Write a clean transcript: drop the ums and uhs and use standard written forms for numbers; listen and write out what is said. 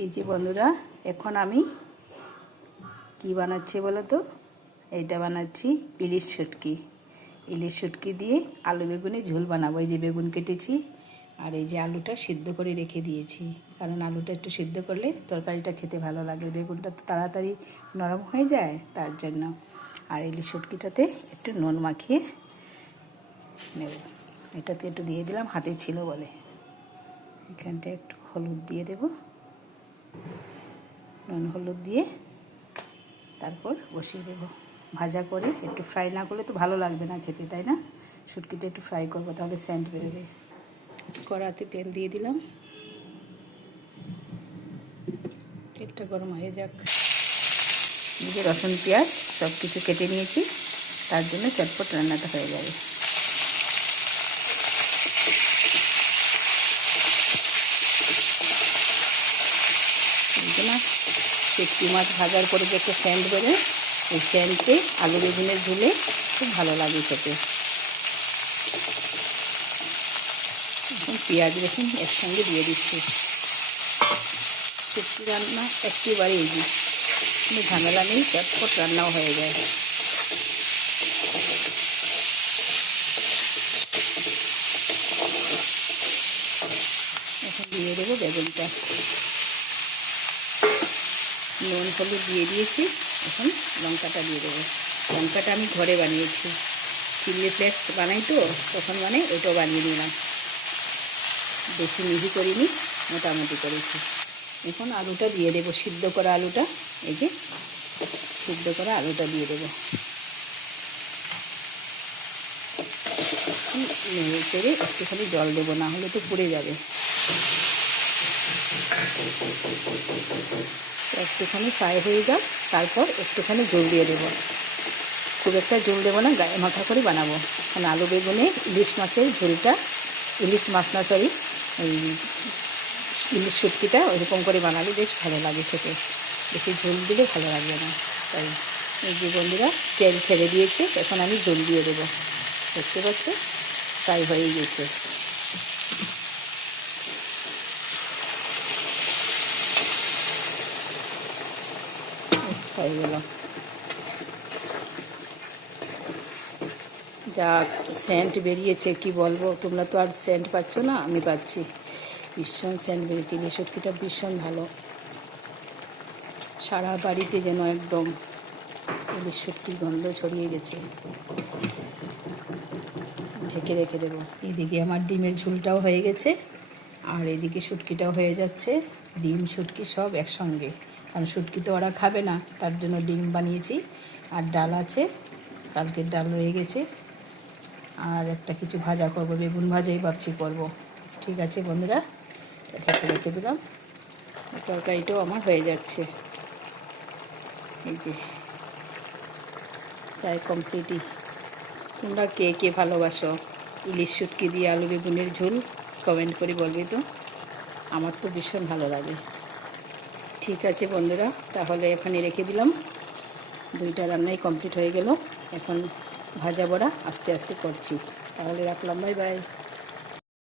এই যে বন্ধুরা, এখন আমি কি বানাচ্ছি বলো তো? এইটা বানাচ্ছি ইলিশ শুটকি। ইলিশ শুটকি দিয়ে আলু বেগুনে ঝোল বানাবো। এই যে বেগুন কেটেছি আর এই যে আলুটা সিদ্ধ করে রেখে দিয়েছি, কারণ আলুটা একটু সিদ্ধ করলে তরকারিটা খেতে ভালো লাগে, বেগুনটা তো তাড়াতাড়ি নরম হয়ে যায় তার জন্য। আর ইলিশ শুটকিটাতে একটু নুন মাখিয়ে নেব। এটাতে একটু দিয়ে দিলাম, হাতে ছিল বলে। এখানটা একটু হলুদ দিয়ে দেব, নুন হলুদ দিয়ে তারপর বসিয়ে দেব ভাজা করে। একটু ফ্রাই না করলে তো ভালো লাগবে না খেতে, তাই না? শুটকিটা একটু ফ্রাই করবো, তাহলে সেন্ট বেরোবে। কড়াতে তেল দিয়ে দিলাম, তেলটা গরম হয়ে যাক। নিজে রসুন পেঁয়াজ সব কিছু কেটে নিয়েছি, তার জন্য চটপট রান্নাটা হয়ে যাবে। না, শুটকি মাছ ভাজার পরে যে একটা সেন্ট বেরোয়, ওই সেন্টে আলু বেগুনের ঝোলে খুব ভালো লাগে খেতে। এখন পেঁয়াজ রসুন একসঙ্গে দিয়ে দিচ্ছি। শুটকি রান্না একেবারে ইজি, কোনো ঝামেলা নেই, চটপট রান্নাও হয়ে যায়। এখন দিয়ে দেবো বেগুনটা, নুন হলুদ দিয়ে দিয়েছি। এখন লঙ্কাটা দিয়ে দেবো। লঙ্কাটা আমি ঘরে বানিয়েছি, চিলি ফ্লেক্স বানাই তো, তখন মানে ওইটাও বানিয়ে নিলাম। বেশি মিহি করিনি, মোটামুটি করেছি। এখন আলুটা দিয়ে দেবো, সিদ্ধ করা আলুটা। এই যে সিদ্ধ করা আলুটা দিয়ে দেবো। নেড়ে চেড়ে একটুখানি জল দেবো, না হলে তো পুড়ে যাবে। একটুখানি ফ্রাই হয়ে যাক, তারপর একটুখানি জল দিয়ে দেবো। খুব একটা জল দেবো না, গায়ে মাখা করে বানাবো। কারণ আলু বেগুনে ইলিশ মাছের ঝোলটা, ইলিশ মাছ না সরি, এই ইলিশ শুটকিটা ওইরকম করে বানালে বেশ ভালো লাগে খেতে। বেশি ঝোল দিলে ভালো লাগবে না। তাই এই যে বন্ধুরা, তেল ছেড়ে দিয়েছে, এখন আমি জল দিয়ে দেবো। দেখতে পাচ্ছ, ফ্রাই হয়ে গেছে। হয়ে গেল। যা সেন্ট বেরিয়েছে কি বলবো, তোমরা তো আর সেন্ট পাচ্ছ না, আমি পাচ্ছি। ভীষণ সেন্ট বেরিয়েছে, ইলিশ শুটকিটা ভীষণ ভালো। সারা বাড়িতে যেন একদম ইলিশ শুটকির গন্ধ ছড়িয়ে গেছে। ঢেকে রেখে দেবো। এদিকে আমার ডিমের ঝোলটাও হয়ে গেছে, আর এদিকে শুটকিটাও হয়ে যাচ্ছে। ডিম শুটকি সব একসঙ্গে, কারণ শুটকি তো ওরা খাবে না, তার জন্য ডিম বানিয়েছি। আর ডাল আছে, কালকের ডাল রয়ে গেছে। আর একটা কিছু ভাজা করব, বেগুন ভাজাই ভাবছি করব। ঠিক আছে বন্ধুরা, ঢেকে রেখে দিলাম। তরকারিটাও আমার হয়ে যাচ্ছে। এই যে প্রায় কমপ্লিটই। তোমরা কে কে ভালোবাসো ইলিশ শুটকি দিয়ে আলু বেগুনের ঝোল, কমেন্ট করে বলবে তো। আমার তো ভীষণ ভালো লাগে। ঠিক আছে বন্ধুরা, তাহলে এখানে রেখে দিলাম। দুইটা রান্নাই কমপ্লিট হয়ে গেল। এখন ভাজা বড়া আস্তে আস্তে করছি। তাহলে রাখলাম, বাই বাই।